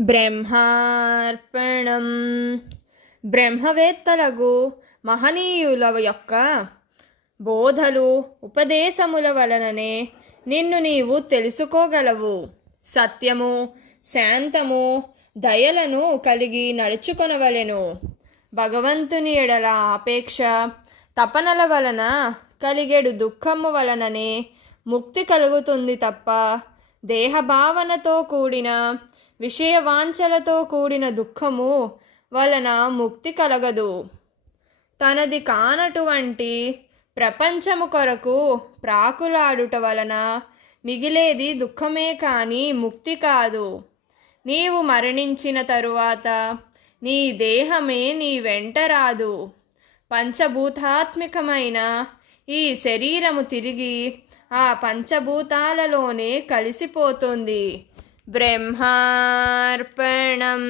బ్రహ్మార్పణం. బ్రహ్మవేత్తలకు మహనీయుల యొక్క బోధలు ఉపదేశముల వలననే నిన్ను నీవు తెలుసుకోగలవు. సత్యము, శాంతము, దయలను కలిగి నడుచుకొనవలెను. భగవంతుని ఎడల ఆపేక్ష తపనల వలన కలిగేడు దుఃఖము వలననే ముక్తి కలుగుతుంది తప్ప దేహభావనతో కూడిన విషయవాంఛలతో కూడిన దుఃఖము వలన ముక్తి కలగదు. తనది కానటువంటి ప్రపంచము కొరకు ప్రాకులాడుట వలన మిగిలేది దుఃఖమే కానీ ముక్తి కాదు. నీవు మరణించిన తరువాత నీ దేహమే నీ వెంట రాదు. పంచభూతాత్మికమైన ఈ శరీరము తిరిగి ఆ పంచభూతాలలోనే కలిసిపోతుంది. బ్రహ్మార్పణం.